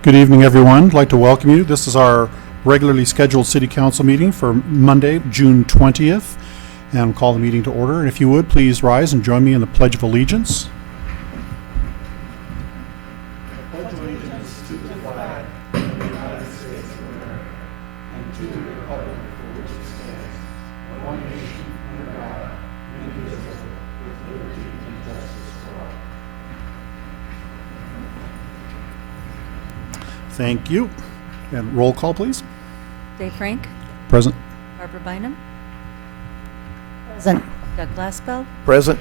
Good evening, everyone. I'd like to welcome you. This is our regularly scheduled City Council meeting for Monday, June 20th, and I'll call the meeting to order. And if you would, please rise and join me in the Pledge of Allegiance. I pledge allegiance to the flag of the United States of America and to the republic for which it stands, one nation under God, indivisible, with liberty and justice for all. Thank you. And roll call, please. Dave Frank. Present. Barbara Bynum. Present. Doug Glassbell. Present.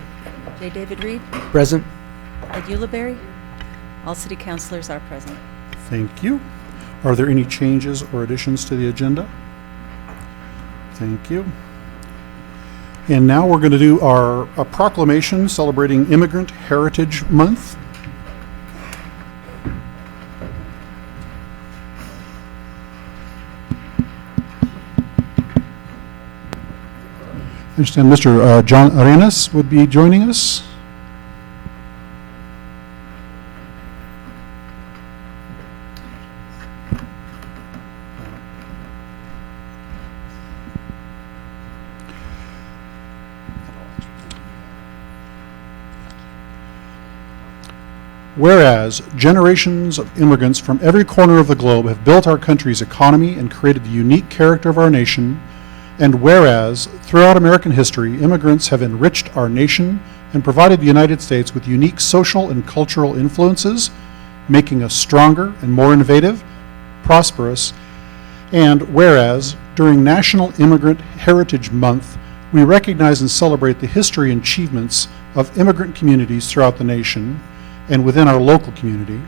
J. David Reed. Present. Ed Ulibarri. All city councilors are present. Thank you. Are there any changes or additions to the agenda? Thank you. And now we're going to do a proclamation celebrating Immigrant Heritage Month. I understand Mr. John Arenas would be joining us. Whereas generations of immigrants from every corner of the globe have built our country's economy and created the unique character of our nation, and whereas, throughout American history, immigrants have enriched our nation and provided the United States with unique social and cultural influences, making us stronger and more innovative, prosperous, and whereas, during National Immigrant Heritage Month, we recognize and celebrate the history and achievements of immigrant communities throughout the nation and within our local community,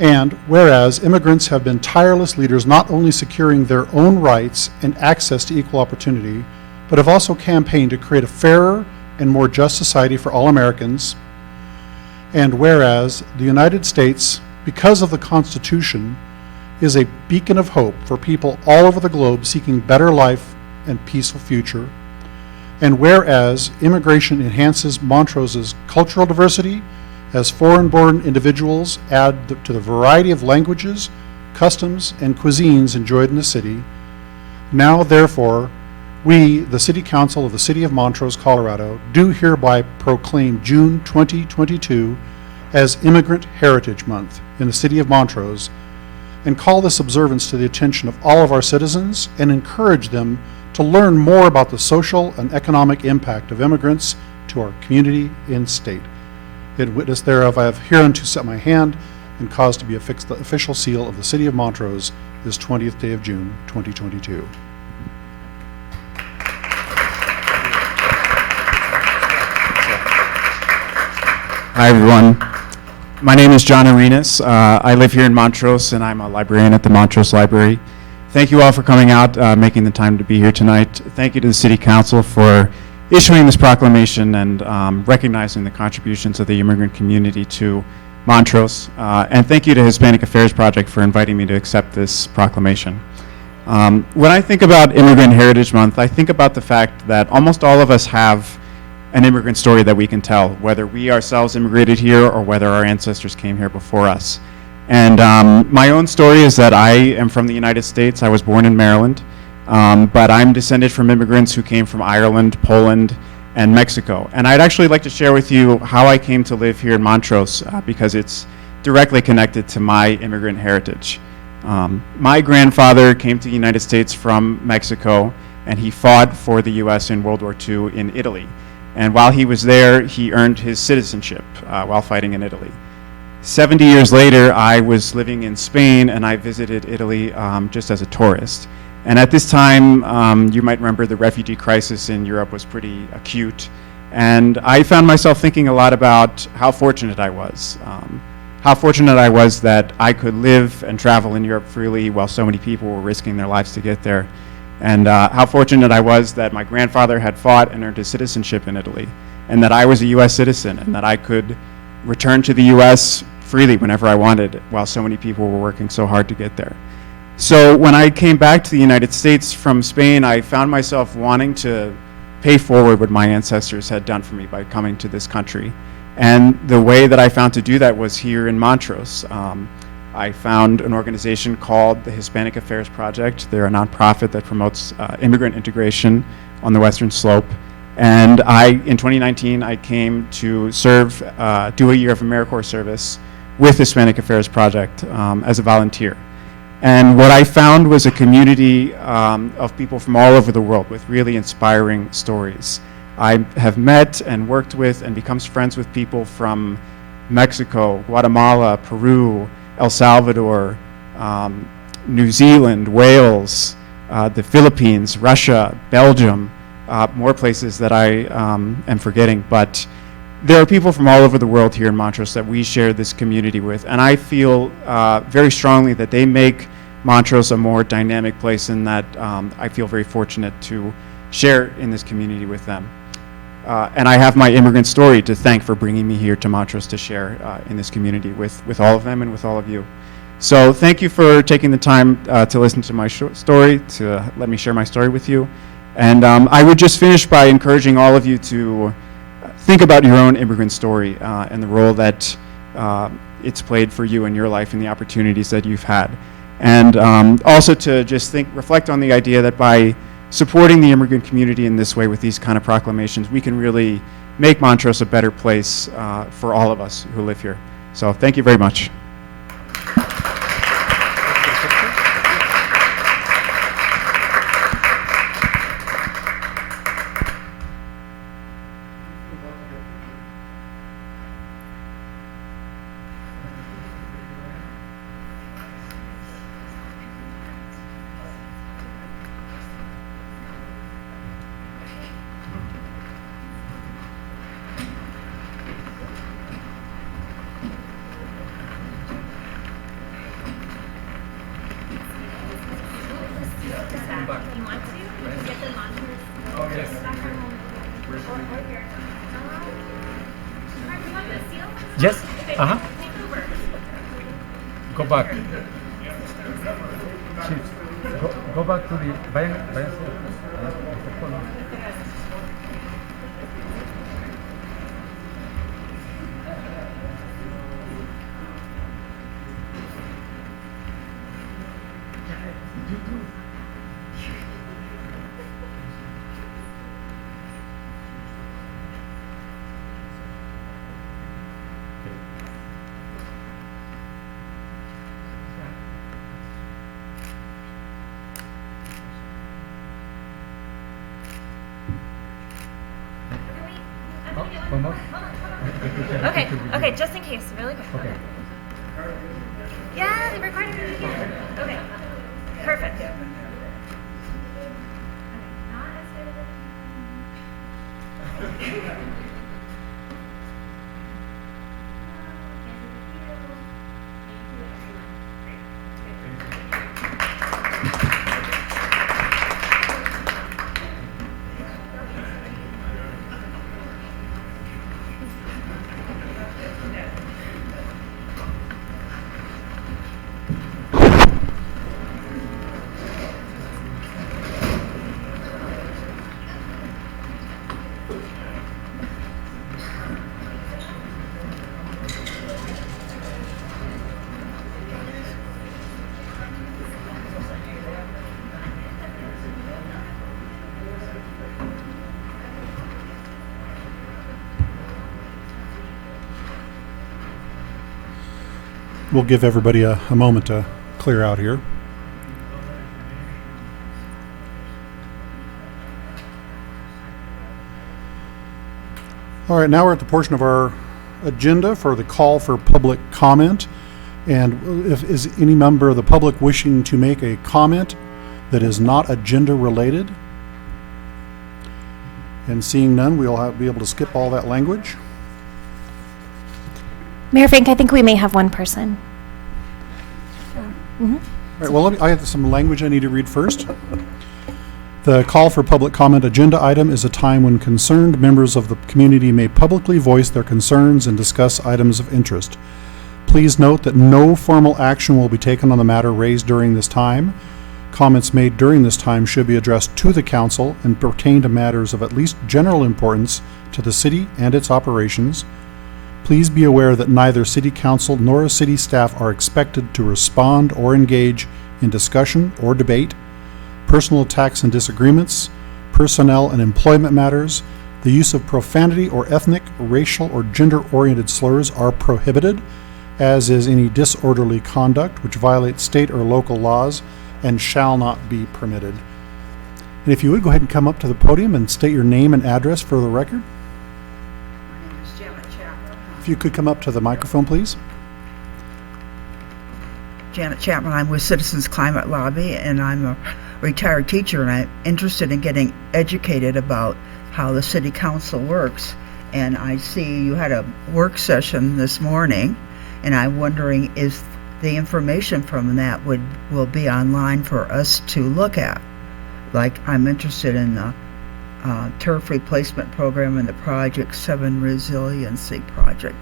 and whereas immigrants have been tireless leaders not only securing their own rights and access to equal opportunity, but have also campaigned to create a fairer and more just society for all Americans, and whereas the United States, because of the Constitution, is a beacon of hope for people all over the globe seeking better life and peaceful future, and whereas immigration enhances Montrose's cultural diversity as foreign-born individuals add to the variety of languages, customs, and cuisines enjoyed in the city. Now, therefore, we, the City Council of the City of Montrose, Colorado, do hereby proclaim June 2022 as Immigrant Heritage Month in the City of Montrose, and call this observance to the attention of all of our citizens and encourage them to learn more about the social and economic impact of immigrants to our community and state. In witness thereof, I have hereunto set my hand and caused to be affixed the official seal of the City of Montrose this 20th day of June, 2022. Hi, everyone. My name is John Arenas. I live here in Montrose, and I'm a librarian at the Montrose Library. Thank you all for coming out, making the time to be here tonight. Thank you to the City Council for issuing this proclamation and recognizing the contributions of the immigrant community to Montrose. And thank you to Hispanic Affairs Project for inviting me to accept this proclamation. When I think about Immigrant Heritage Month, I think about the fact that almost all of us have an immigrant story that we can tell, whether we ourselves immigrated here or whether our ancestors came here before us. And my own story is that I am from the United States. I was born in Maryland. But I'm descended from immigrants who came from Ireland, Poland, and Mexico. And I'd actually like to share with you how I came to live here in Montrose because it's directly connected to my immigrant heritage. My grandfather came to the United States from Mexico, and he fought for the US in World War II in Italy. And while he was there, he earned his citizenship while fighting in Italy. 70 years later, I was living in Spain, and I visited Italy just as a tourist. And at this time, you might remember the refugee crisis in Europe was pretty acute. And I found myself thinking a lot about how fortunate I was. How fortunate I was that I could live and travel in Europe freely while so many people were risking their lives to get there. And how fortunate I was that my grandfather had fought and earned his citizenship in Italy, and that I was a US citizen, and that I could return to the US freely whenever I wanted while so many people were working so hard to get there. So when I came back to the United States from Spain, I found myself wanting to pay forward what my ancestors had done for me by coming to this country. And the way that I found to do that was here in Montrose. I found an organization called the Hispanic Affairs Project. They're a nonprofit that promotes immigrant integration on the Western Slope. And in 2019, I came to serve, do a year of AmeriCorps service with Hispanic Affairs Project as a volunteer. And what I found was a community of people from all over the world with really inspiring stories. I have met and worked with and become friends with people from Mexico, Guatemala, Peru, El Salvador, New Zealand, Wales, the Philippines, Russia, Belgium, more places that I am forgetting. But there are people from all over the world here in Montrose that we share this community with. And I feel very strongly that they make Montrose a more dynamic place, and that I feel very fortunate to share in this community with them. And I have my immigrant story to thank for bringing me here to Montrose to share in this community with all of them and with all of you. So thank you for taking the time to listen to my story, to let me share my story with you. And I would just finish by encouraging all of you to think about your own immigrant story and the role that it's played for you in your life and the opportunities that you've had. And also to just reflect on the idea that by supporting the immigrant community in this way with these kind of proclamations, we can really make Montrose a better place for all of us who live here. So thank you very much. Yes. Go back. Sí. Go back to the. Vayan. Okay, just in case, really quick. Okay. Yeah, they recorded it again. Okay, perfect. We'll give everybody a moment to clear out here. All right, now we're at the portion of our agenda for the call for public comment. And if is any member of the public wishing to make a comment that is not agenda related? And seeing none, we'll be able to skip all that language. Mayor Frank, I think we may have one person. All right, well, I have some language I need to read first. The call for public comment agenda item is a time when concerned members of the community may publicly voice their concerns and discuss items of interest. Please note that no formal action will be taken on the matter raised during this time. Comments made during this time should be addressed to the council and pertain to matters of at least general importance to the city and its operations. Please be aware that neither City Council nor city staff are expected to respond or engage in discussion or debate, personal attacks and disagreements, personnel and employment matters. The use of profanity or ethnic, racial, or gender-oriented slurs are prohibited, as is any disorderly conduct which violates state or local laws and shall not be permitted. And if you would, go ahead and come up to the podium and state your name and address for the record. If you could come up to the microphone, please. Janet Chapman. I'm with Citizens Climate Lobby, and I'm a retired teacher, and I'm interested in getting educated about how the city council works. And I see you had a work session this morning, and I'm wondering if the information from that will be online for us to look at. Like, I'm interested in the turf replacement program and the Project 7 Resiliency Project.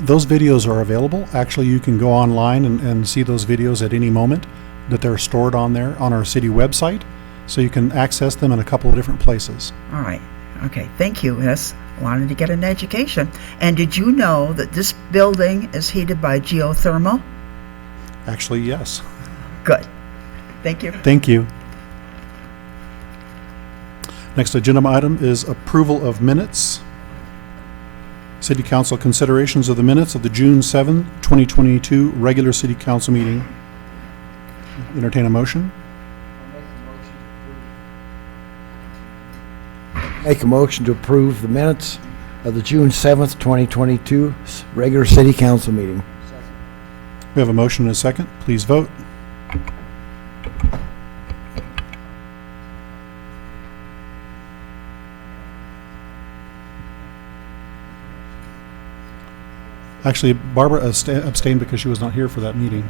Those videos are available. Actually, you can go online and see those videos at any moment, that they're stored on there on our city website, so you can access them in a couple of different places. All right. Okay. Thank you. Yes. Wanted to get an education. And did you know that this building is heated by geothermal? Actually, yes. Good. Thank you. Thank you. Next agenda item is approval of minutes. City Council considerations of the minutes of the June 7, 2022 regular City Council meeting. Entertain a motion. Make a motion to approve the minutes of the June 7th, 2022 regular City Council meeting. We have a motion and a second. Please vote. Actually, Barbara abstained because she was not here for that meeting.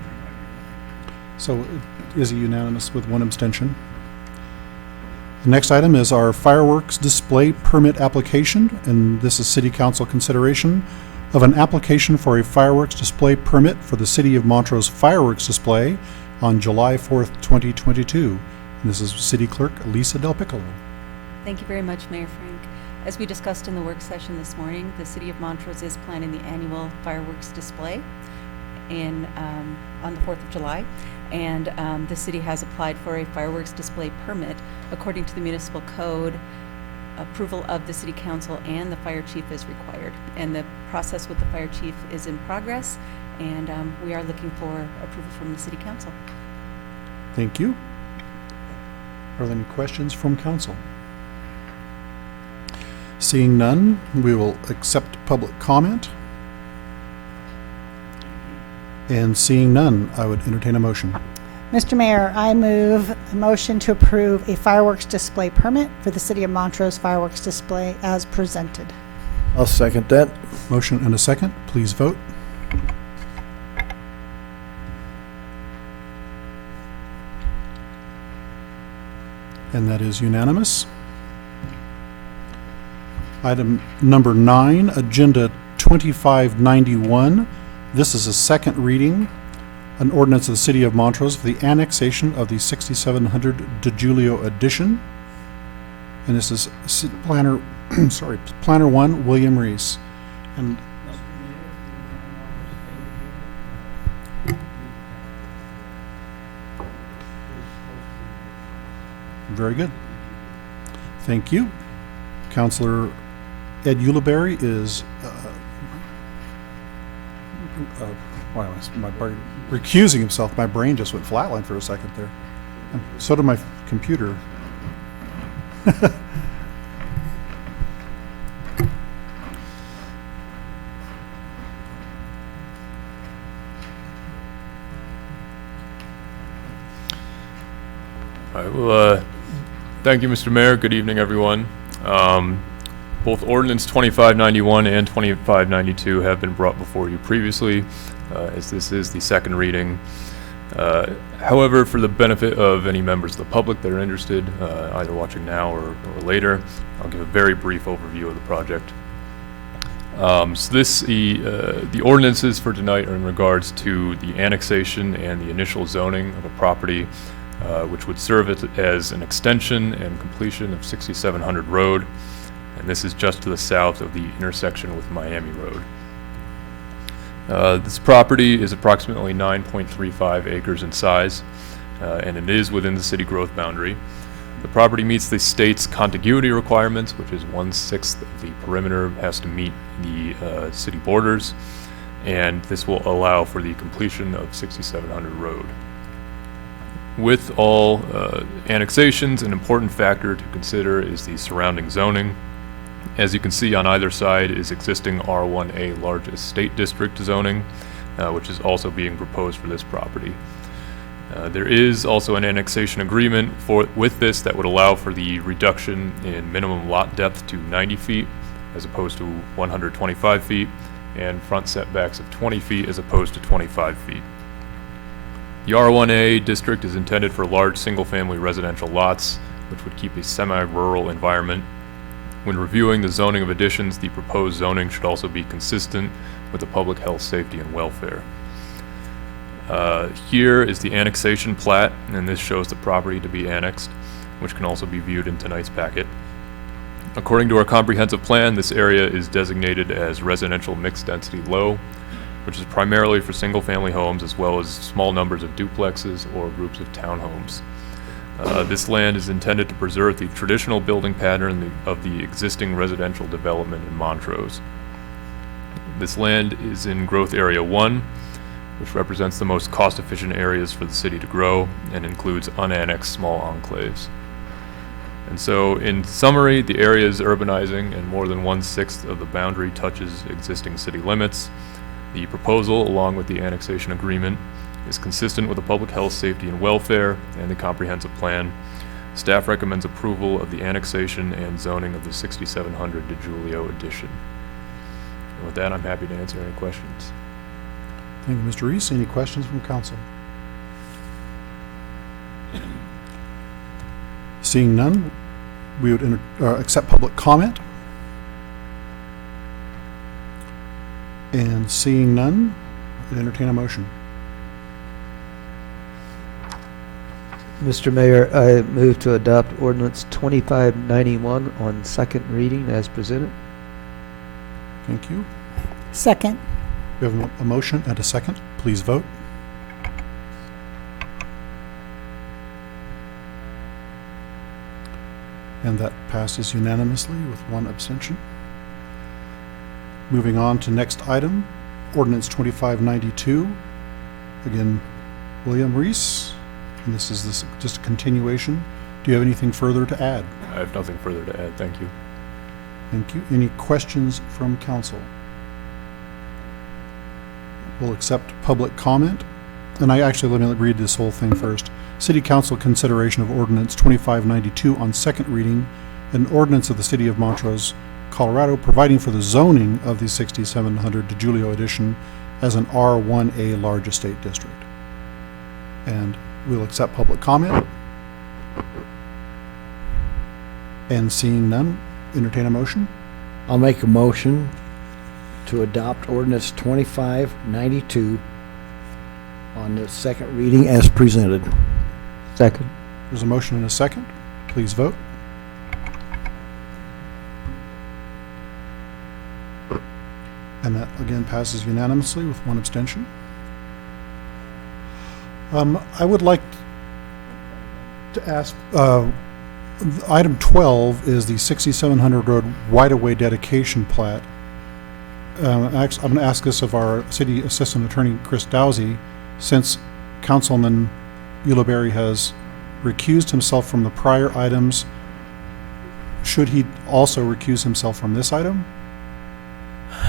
So it is unanimous with one abstention. The next item is our fireworks display permit application, and this is City Council consideration of an application for a fireworks display permit for the City of Montrose fireworks display on July 4th, 2022. And this is City Clerk Lisa Del Piccolo. Thank you very much, Mayor Frank. As we discussed in the work session this morning, the City of Montrose is planning the annual fireworks display on the 4th of July. And the city has applied for a fireworks display permit. According to the municipal code, approval of the city council and the fire chief is required. And the process with the fire chief is in progress, and we are looking for approval from the city council. Thank you. Are there any questions from council? Seeing none, we will accept public comment. And seeing none, I would entertain a motion. Mr. Mayor, I move a motion to approve a fireworks display permit for the City of Montrose fireworks display as presented. I'll second that. Motion and a second. Please vote. And that is unanimous. Item number 9, Agenda 2591. This is a second reading, an ordinance of the City of Montrose for the annexation of the 6700 DeJulio addition. And this is Planner, Planner 1, William Reese. And very good. Thank you. Councilor Ed Ulibarri is recusing himself. My brain just went flatline for a second there. And so did my computer. All right, well, thank you, Mr. Mayor. Good evening, everyone. Both Ordinance 2591 and 2592 have been brought before you previously, as this is the second reading. However, for the benefit of any members of the public that are interested, either watching now or later, I'll give a very brief overview of the project. The ordinances for tonight are in regards to the annexation and the initial zoning of a property which would serve it as an extension and completion of 6700 Road, and this is just to the south of the intersection with Miami Road. This property is approximately 9.35 acres in size, and it is within the city growth boundary. The property meets the state's contiguity requirements, which is 1/6 of the perimeter has to meet the city borders, and this will allow for the completion of 6700 Road. With all annexations, an important factor to consider is the surrounding zoning. As you can see on either side is existing R1A large estate district zoning, which is also being proposed for this property. There is also an annexation agreement with this that would allow for the reduction in minimum lot depth to 90 feet as opposed to 125 feet, and front setbacks of 20 feet as opposed to 25 feet. The R1A district is intended for large single-family residential lots, which would keep a semi-rural environment. When reviewing the zoning of additions, the proposed zoning should also be consistent with the public health, safety, and welfare. Here is the annexation plat, and this shows the property to be annexed, which can also be viewed in tonight's packet. According to our comprehensive plan, this area is designated as residential mixed density low, which is primarily for single-family homes as well as small numbers of duplexes or groups of townhomes. This land is intended to preserve the traditional building pattern of the existing residential development in Montrose. This land is in Growth Area 1, which represents the most cost-efficient areas for the city to grow and includes unannexed small enclaves. And so, in summary, the area is urbanizing and more than 1/6 of the boundary touches existing city limits. The proposal, along with the annexation agreement, is consistent with the public health, safety, and welfare and the comprehensive plan. Staff recommends approval of the annexation and zoning of the 6700 DeJulio addition. And with that, I'm happy to answer any questions. Thank you, Mr. Reese. Any questions from council? Seeing none, we would accept public comment. And seeing none, I'd entertain a motion. Mr. Mayor, I move to adopt ordinance 2591 on second reading as presented. Thank you. Second. We have a motion and a second. Please vote. And that passes unanimously with one abstention. Moving on to next item, ordinance 2592. Again, William Reese, and this is just a continuation. Do you have anything further to add? I have nothing further to add. Thank you. Thank you. Any questions from council? We'll accept public comment. And let me read this whole thing first. City Council consideration of ordinance 2592 on second reading, an ordinance of the City of Montrose, Colorado, providing for the zoning of the 6700 DeJulio addition as an R1A large estate district. And we'll accept public comment. And seeing none, entertain a motion. I'll make a motion to adopt ordinance 2592 on the second reading as presented. Second. There's a motion and a second. Please vote. And that again passes unanimously with one abstention. I would like to ask, item 12 is the 6700 Road right-of-way dedication plat. I'm going to ask this of our City Assistant Attorney, Chris Dowsey, since Councilman Ulibarri has recused himself from the prior items, should he also recuse himself from this item?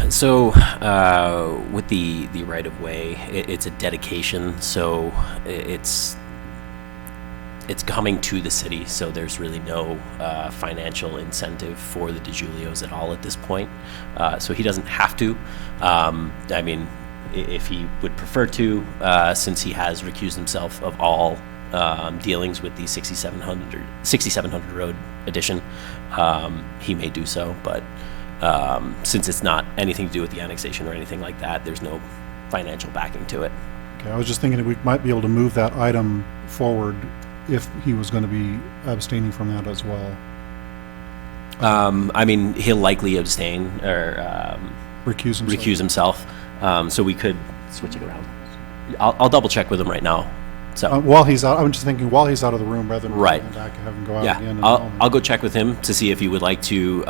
So, with the right-of-way, it's a dedication, so it's coming to the city, so there's really no financial incentive for the DeJulios at all at this point. So he doesn't have to. I mean, if he would prefer to, since he has recused himself of all dealings with the 6700 Road addition, he may do so, but since it's not anything to do with the annexation or anything like that, there's no financial backing to it. Okay, I was just thinking that we might be able to move that item forward if he was going to be abstaining from that as well. I mean, he'll likely abstain or recuse himself. So we could switch it around. I'll double check with him right now. So While he's out, I'm just thinking while he's out of the room, rather than Right. bring him back and have him go out yeah, again. I'll go check with him to see if he would like to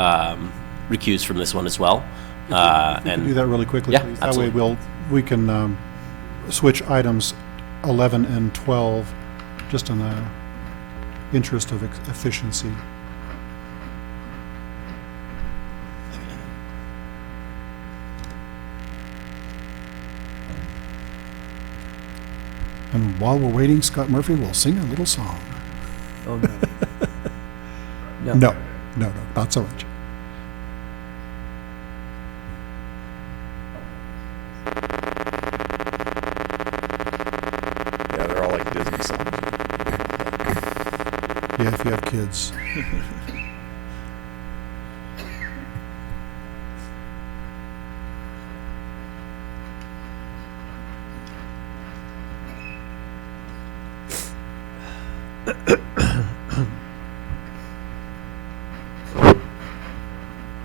recuse from this one as well. If you could do that really quickly, Yeah, please. absolutely. That way we can switch items 11 and 12, just in the interest of efficiency. And while we're waiting, Scott Murphy will sing a little song. Oh, no. No, not so much. Yeah, they're all like Disney songs. Yeah, if you have kids.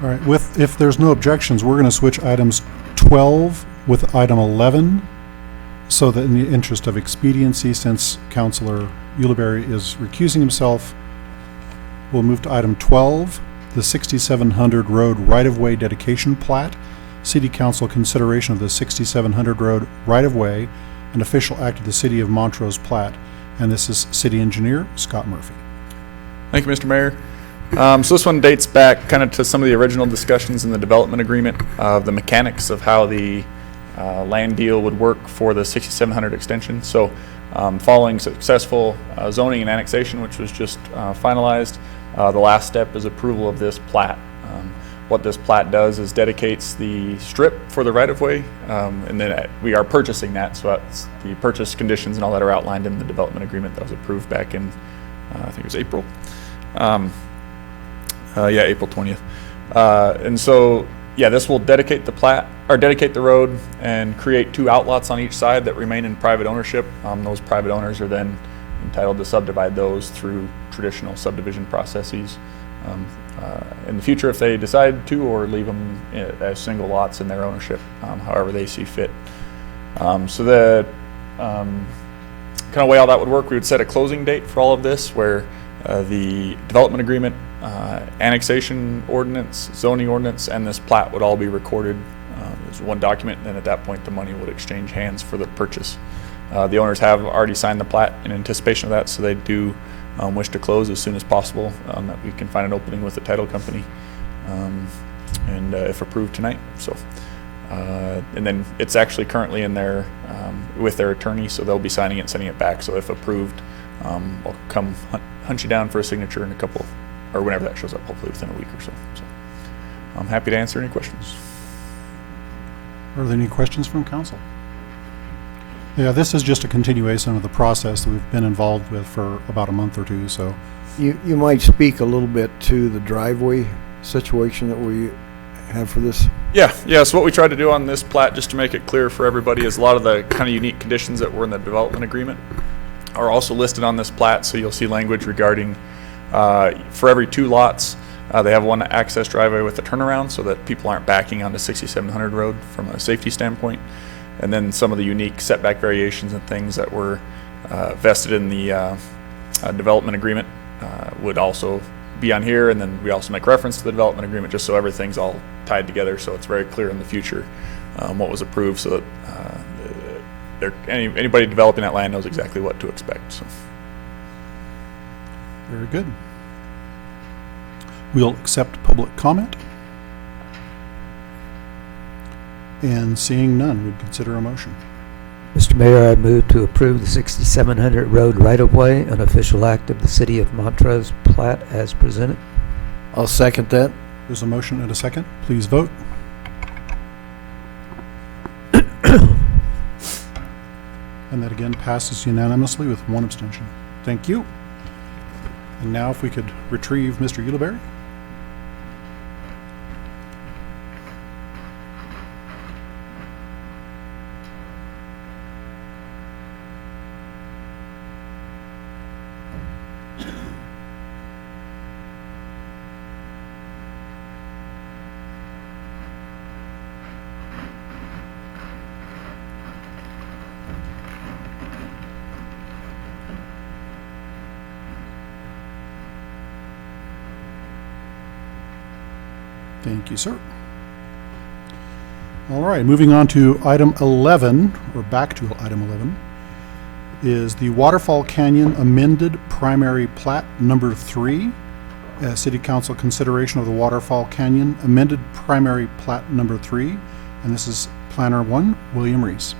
All right, if there's no objections, we're going to switch items 12 with item 11, so that in the interest of expediency, since Councilor Ulibarri is recusing himself, we'll move to item 12, the 6700 Road right-of-way dedication plat. City Council consideration of the 6700 Road right-of-way, an official act of the City of Montrose plat. And this is City Engineer Scott Murphy. Thank you, Mr. Mayor. So this one dates back kind of to some of the original discussions in the development agreement of the mechanics of how the land deal would work for the 6700 extension. So following successful zoning and annexation, which was just finalized, the last step is approval of this plat. What this plat does is dedicates the strip for the right-of-way, and then we are purchasing that, so that's the purchase conditions and all that are outlined in the development agreement that was approved back in, I think it was April. Yeah, April 20th. And so, yeah, this will dedicate the plat, or dedicate the road and create 2 outlots on each side that remain in private ownership. Those private owners are then entitled to subdivide those through traditional subdivision processes in the future if they decide to, or leave them as single lots in their ownership, however they see fit. So the kind of way all that would work, we would set a closing date for all of this, where the development agreement, annexation ordinance, zoning ordinance, and this plat would all be recorded as one document, and then at that point the money would exchange hands for the purchase. The owners have already signed the plat in anticipation of that, so they do wish to close as soon as possible, that we can find an opening with the title company, and if approved tonight. So, and then it's actually currently in their with their attorney, so they'll be signing it and sending it back. So if approved, I'll come hunt you down for a signature in a couple, or whenever that shows up, hopefully within a week or so. So I'm happy to answer any questions. Are there any questions from council? Yeah, this is just a continuation of the process that we've been involved with for about a month or two, so. You might speak a little bit to the driveway situation that we have for this? Yeah. So what we tried to do on this plat, just to make it clear for everybody, is a lot of the kind of unique conditions that were in the development agreement are also listed on this plat. So you'll see language regarding for every 2 lots, they have one access driveway with a turnaround so that people aren't backing onto 6700 road from a safety standpoint. And then some of the unique setback variations and things that were vested in the development agreement would also be on here. And then we also make reference to the development agreement just so everything's all tied together, so it's very clear in the future what was approved, so that anybody developing that land knows exactly what to expect. So. Very good. We'll accept public comment. And seeing none, we'd consider a motion. Mr. Mayor, I move to approve the 6700 road right-of-way, an official act of the City of Montrose plat as presented. I'll second that. There's a motion and a second. Please vote. And that again passes unanimously with 1 abstention. Thank you. And now if we could retrieve Mr. Ulibarri. Thank you, sir. All right, moving on to item 11, or back to item 11, is the Waterfall Canyon amended primary plat number 3. City Council consideration of the Waterfall Canyon amended primary plat number 3. And this is Planner 1, William Reese.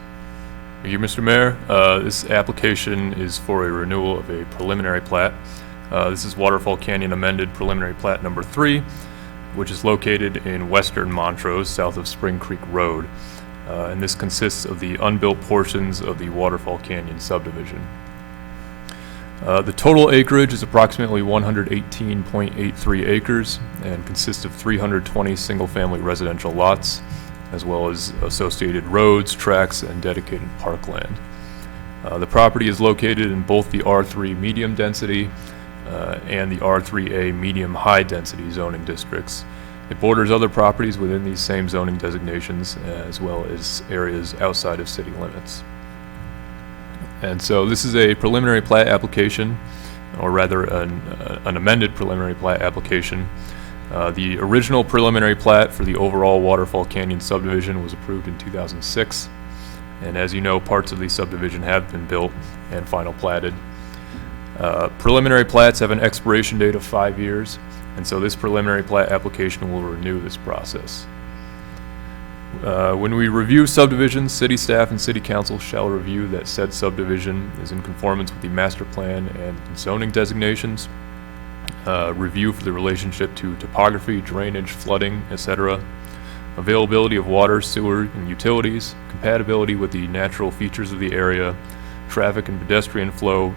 Thank you, Mr. Mayor. This application is for a renewal of a preliminary plat. This is Waterfall Canyon amended preliminary plat number 3, which is located in western Montrose, south of Spring Creek Road. And this consists of the unbuilt portions of the Waterfall Canyon subdivision. The total acreage is approximately 118.83 acres and consists of 320 single-family residential lots, as well as associated roads, tracks, and dedicated parkland. The property is located in both the R3 medium density and the R3A medium high density zoning districts. It borders other properties within these same zoning designations, as well as areas outside of city limits. And so this is a preliminary plat application, or rather an amended preliminary plat application. The original preliminary plat for the overall Waterfall Canyon subdivision was approved in 2006. And as you know, parts of the subdivision have been built and final platted. Preliminary plats have an expiration date of 5 years, and so this preliminary plat application will renew this process. When we review subdivisions, city staff and city council shall review that said subdivision is in conformance with the master plan and zoning designations, review for the relationship to topography, drainage, flooding, etc., availability of water, sewer, and utilities, compatibility with the natural features of the area, traffic and pedestrian flow,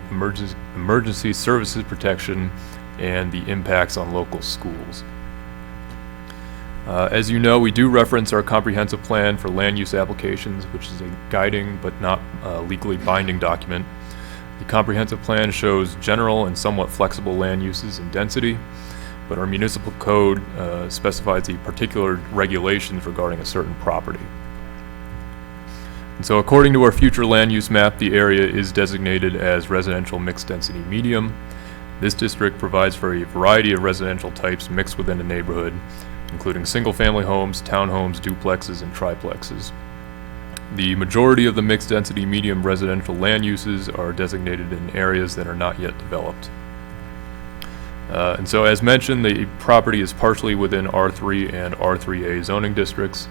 emergency services protection, and the impacts on local schools. As you know, we do reference our comprehensive plan for land use applications, which is a guiding but not legally binding document. The comprehensive plan shows general and somewhat flexible land uses and density, but our municipal code specifies the particular regulations regarding a certain property. And so according to our future land use map, the area is designated as residential mixed density medium. This district provides for a variety of residential types mixed within a neighborhood, including single-family homes, townhomes, duplexes, and triplexes. The majority of the mixed density medium residential land uses are designated in areas that are not yet developed. And so as mentioned, the property is partially within R3 and R3A zoning districts.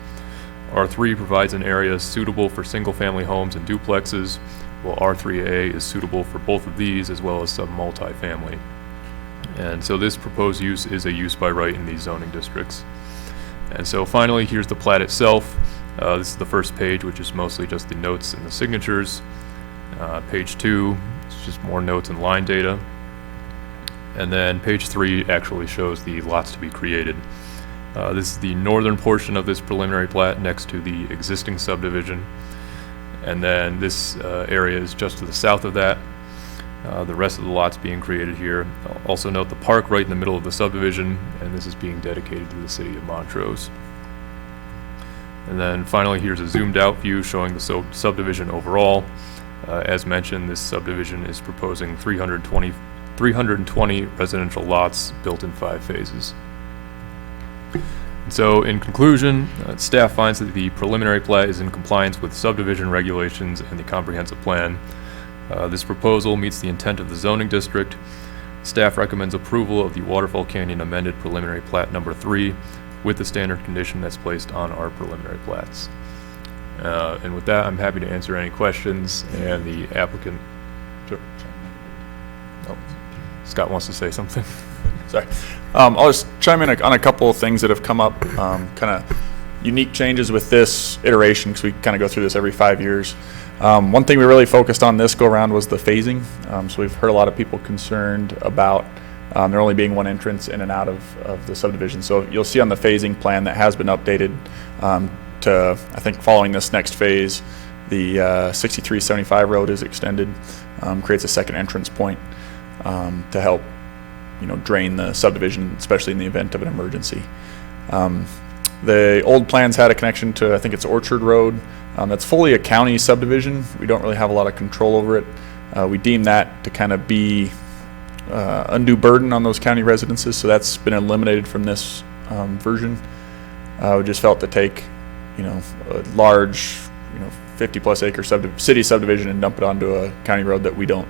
R3 provides an area suitable for single-family homes and duplexes, while R3A is suitable for both of these as well as some multifamily. And so this proposed use is a use by right in these zoning districts. And so finally, here's the plat itself. This is the first page, which is mostly just the notes and the signatures. Page 2 is just more notes and line data. And then page 3 actually shows the lots to be created. This is the northern portion of this preliminary plat next to the existing subdivision. And then this area is just to the south of that. The rest of the lots being created here. Also note the park right in the middle of the subdivision, and this is being dedicated to the city of Montrose. And then finally, here's a zoomed out view showing the subdivision overall. As mentioned, this subdivision is proposing 320 residential lots built in 5 phases. And so in conclusion, staff finds that the preliminary plat is in compliance with subdivision regulations and the comprehensive plan. This proposal meets the intent of the zoning district. Staff recommends approval of the Waterfall Canyon amended preliminary plat number 3 with the standard condition that's placed on our preliminary plats. And with that, I'm happy to answer any questions, and the applicant, sure. Oh, Scott wants to say something. Sorry. I'll just chime in on a couple of things that have come up, kind of unique changes with this iteration, because we kind of go through this every 5 years. One thing we really focused on this go around was the phasing. So we've heard a lot of people concerned about there only being one entrance in and out of the subdivision. So you'll see on the phasing plan that has been updated to, I think, following this next phase, the 6375 road is extended, creates a second entrance point to help, drain the subdivision, especially in the event of an emergency. The old plans had a connection to, I think it's Orchard Road. That's fully a county subdivision. We don't really have a lot of control over it. We deem that to kind of be undue burden on those county residences, so that's been eliminated from this version. We just felt to take, a large, 50-plus acre city subdivision and dump it onto a county road that we don't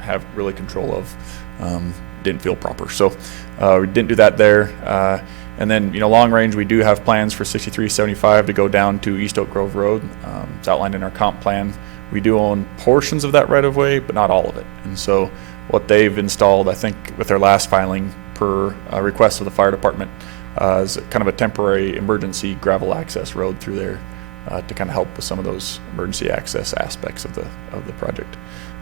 have really control of, didn't feel proper. So we didn't do that there. And then, long range, we do have plans for 6375 to go down to East Oak Grove Road. It's outlined in our comp plan. We do own portions of that right of way, but not all of it. And so what they've installed, I think, with their last filing per request of the fire department, is kind of a temporary emergency gravel access road through there to kind of help with some of those emergency access aspects of the project.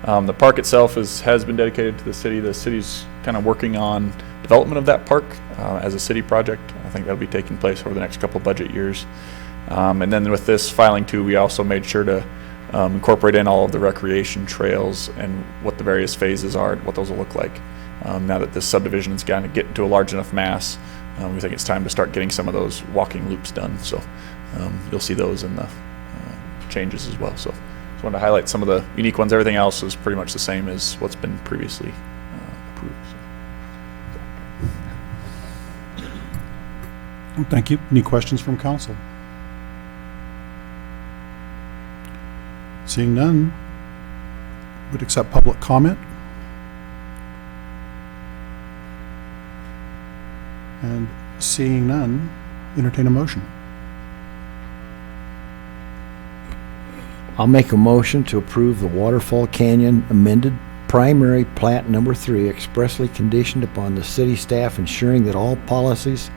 The park itself has been dedicated to the city. The city's kind of working on development of that park as a city project. I think that'll be taking place over the next couple budget years. And then with this filing too, we also made sure to incorporate in all of the recreation trails and what the various phases are and what those will look like. Now that this subdivision is going to get to a large enough mass, we think it's time to start getting some of those walking loops done. So you'll see those in the changes as well. So just wanted to highlight some of the unique ones. Everything else is pretty much the same as what's been previously approved. So. Thank you. Any questions from council? Seeing none, would accept public comment. And seeing none, entertain a motion. I'll make a motion to approve the Waterfall Canyon amended primary plat number 3, expressly conditioned upon the city staff ensuring that all policies,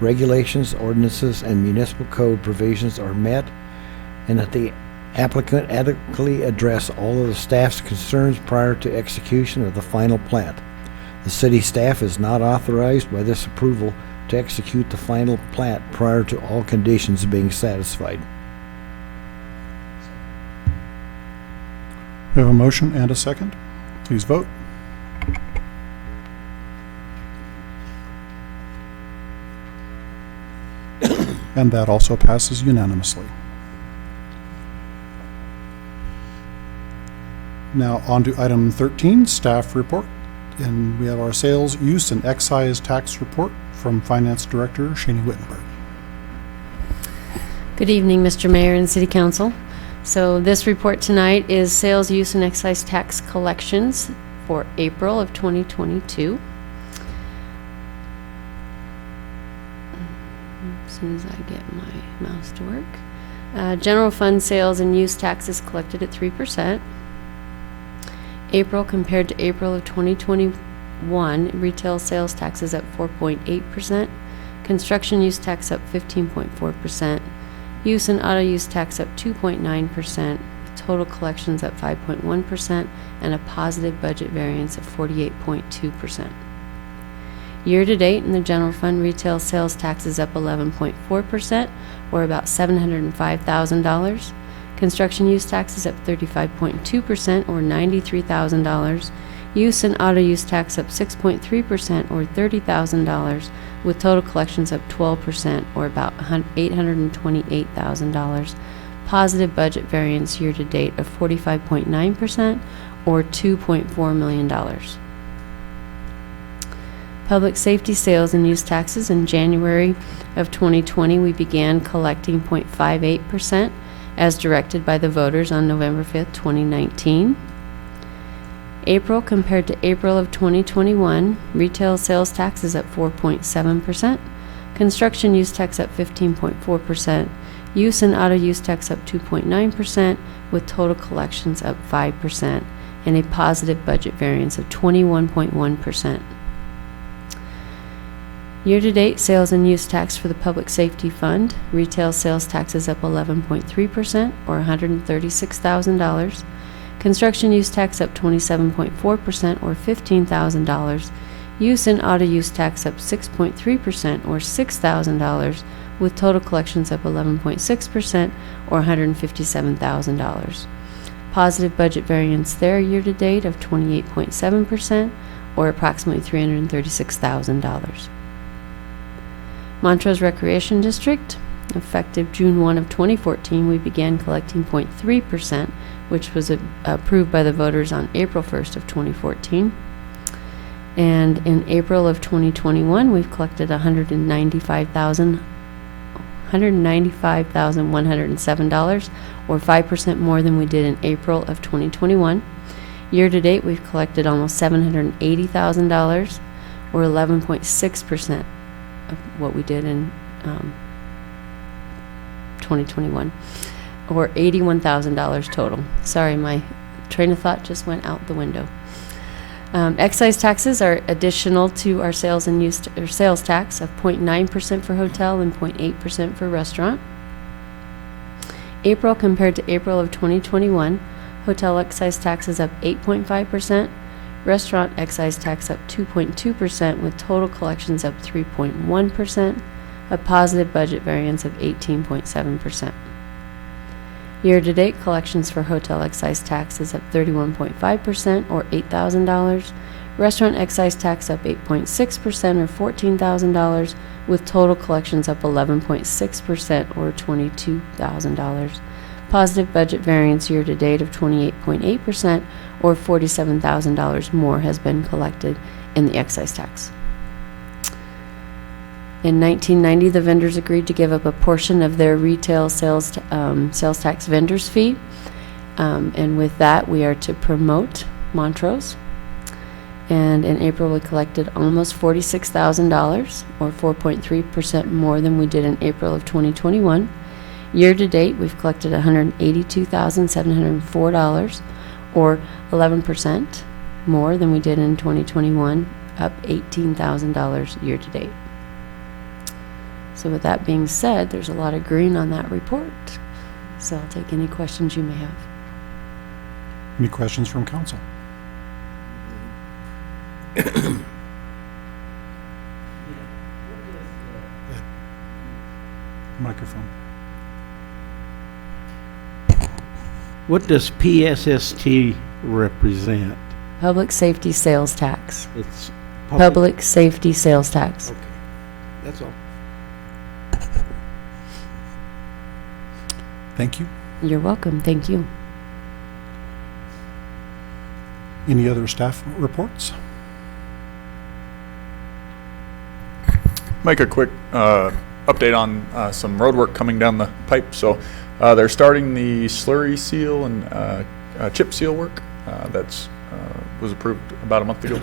regulations, ordinances, and municipal code provisions are met, and that the applicant adequately address all of the staff's concerns prior to execution of the final plat. The city staff is not authorized by this approval to execute the final plat prior to all conditions being satisfied. We have a motion and a second. Please vote. And that also passes unanimously. Now on to item 13, staff report. And we have our sales, use, and excise tax report from Finance Director Shani Wittenberg. Good evening, Mr. Mayor and City Council. So this report tonight is sales, use, and excise tax collections for April of 2022. As soon as I get my mouse to work. General fund sales and use taxes collected at 3%. April compared to April of 2021, retail sales taxes up 4.8%, construction use tax up 15.4%, use and auto use tax up 2.9%, total collections up 5.1%, and a positive budget variance of 48.2%. Year to date in the general fund, retail sales taxes up 11.4%, or about $705,000. Construction use taxes up 35.2%, or $93,000. Use and auto use tax up 6.3%, or $30,000, with total collections up 12%, or about $828,000. Positive budget variance year to date of 45.9%, or $2.4 million. Public safety sales and use taxes in January of 2020, we began collecting 0.58%. as directed by the voters on November 5th, 2019. April compared to April of 2021, retail sales tax is up 4.7%, construction use tax up 15.4%, use and auto use tax up 2.9%, with total collections up 5%, and a positive budget variance of 21.1%. Year-to-date sales and use tax for the Public Safety Fund, retail sales tax is up 11.3%, or $136,000. Construction use tax up 27.4%, or $15,000. Use and auto use tax up 6.3%, or $6,000, with total collections up 11.6%, or $157,000. Positive budget variance there year-to-date of 28.7%, or approximately $336,000. Montrose Recreation District, effective June 1 of 2014, we began collecting 0.3%, which was approved by the voters on April 1st of 2014. And in April of 2021, we've collected $195,000 $195,107, or 5% more than we did in April of 2021. Year to date, we've collected almost $780,000, or 11.6% of what we did in 2021, or $81,000 total. Sorry, my train of thought just went out the window. Excise taxes are additional to our sales and use or sales tax of 0.9% for hotel and 0.8% for restaurant. April compared to April of 2021, hotel excise tax is up 8.5%, restaurant excise tax up 2.2%, with total collections up 3.1%, a positive budget variance of 18.7%. Year-to-date collections for hotel excise tax is up 31.5%, or $8,000. Restaurant excise tax up 8.6%, or $14,000, with total collections up 11.6%, or $22,000. Positive budget variance year-to-date of 28.8%, or $47,000 more has been collected in the excise tax. In 1990, the vendors agreed to give up a portion of their retail sales tax vendors fee, and with that, we are to promote Montrose. And in April, we collected almost $46,000, or 4.3% more than we did in April of 2021. Year to date, we've collected $182,704, or 11% more than we did in 2021, up $18,000 year to date. So with that being said, there's a lot of green on that report. So I'll take any questions you may have. Any questions from council? Microphone. What does PSST represent? Public safety sales tax. It's Public safety sales tax. Okay, that's all. Thank you. You're welcome. Thank you. Any other staff reports? Make a quick update on some road work coming down the pipe. So they're starting the slurry seal and chip seal work that's was approved about a month ago.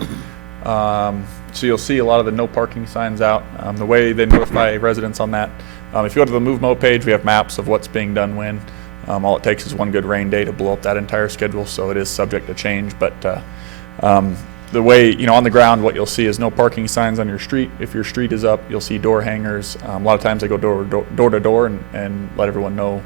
So you'll see a lot of the no parking signs out. The way they notify residents on that, if you go to the Move Mo page, we have maps of what's being done when. All it takes is one good rain day to blow up that entire schedule, so it is subject to change. But the way, on the ground, what you'll see is no parking signs on your street. If your street is up, you'll see door hangers. A lot of times they go door to door and let everyone know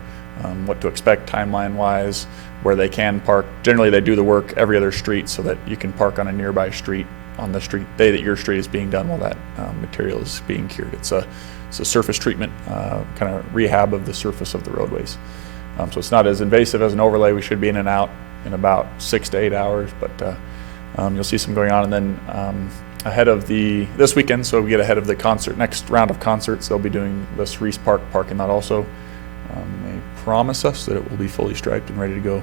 what to expect timeline-wise, where they can park. Generally, they do the work every other street so that you can park on a nearby street on the street day that your street is being done while that material is being cured. It's a surface treatment, kind of rehab of the surface of the roadways. So it's not as invasive as an overlay. We should be in and out in about 6 to 8 hours, but you'll see some going on. And then ahead of this weekend, so we get ahead of the next round of concerts, they'll be doing this Reese Park parking lot also. They promise us that it will be fully striped and ready to go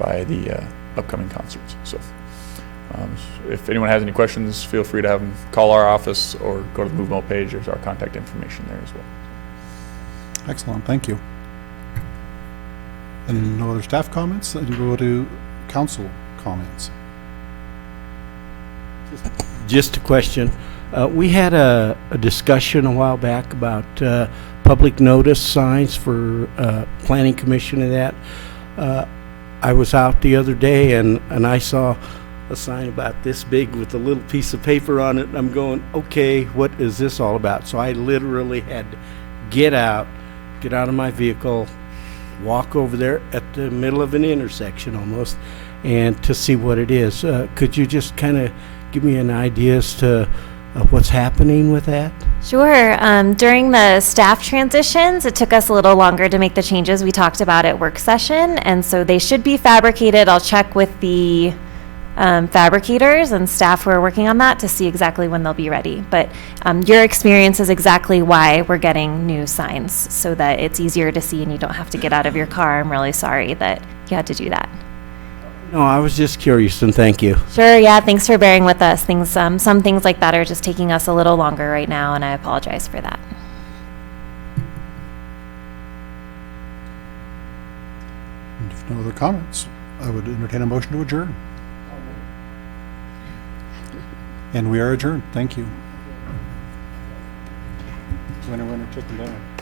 by the upcoming concerts. So if anyone has any questions, feel free to have them call our office or go to the MoveMo page. There's our contact information there as well. Excellent, thank you. And no other staff comments? Then you go to council comments. Just a question. We had a discussion a while back about public notice signs for planning commission and that. I was out the other day and I saw a sign about this big with a little piece of paper on it. And I'm going, okay, what is this all about? So I literally had to get out of my vehicle, walk over there at the middle of an intersection almost, and to see what it is. Could you just kind of give me an idea as to what's happening with that? Sure. During the staff transitions, it took us a little longer to make the changes we talked about at work session, and so they should be fabricated. I'll check with the fabricators and staff who are working on that to see exactly when they'll be ready. But your experience is exactly why we're getting new signs, so that it's easier to see and you don't have to get out of your car. I'm really sorry that you had to do that. No, I was just curious, and thank you. Sure, yeah, thanks for bearing with us. Some things like that are just taking us a little longer right now, and I apologize for that. And if no other comments, I would entertain a motion to adjourn. And we are adjourned. Thank you. Winner, winner, chicken dinner.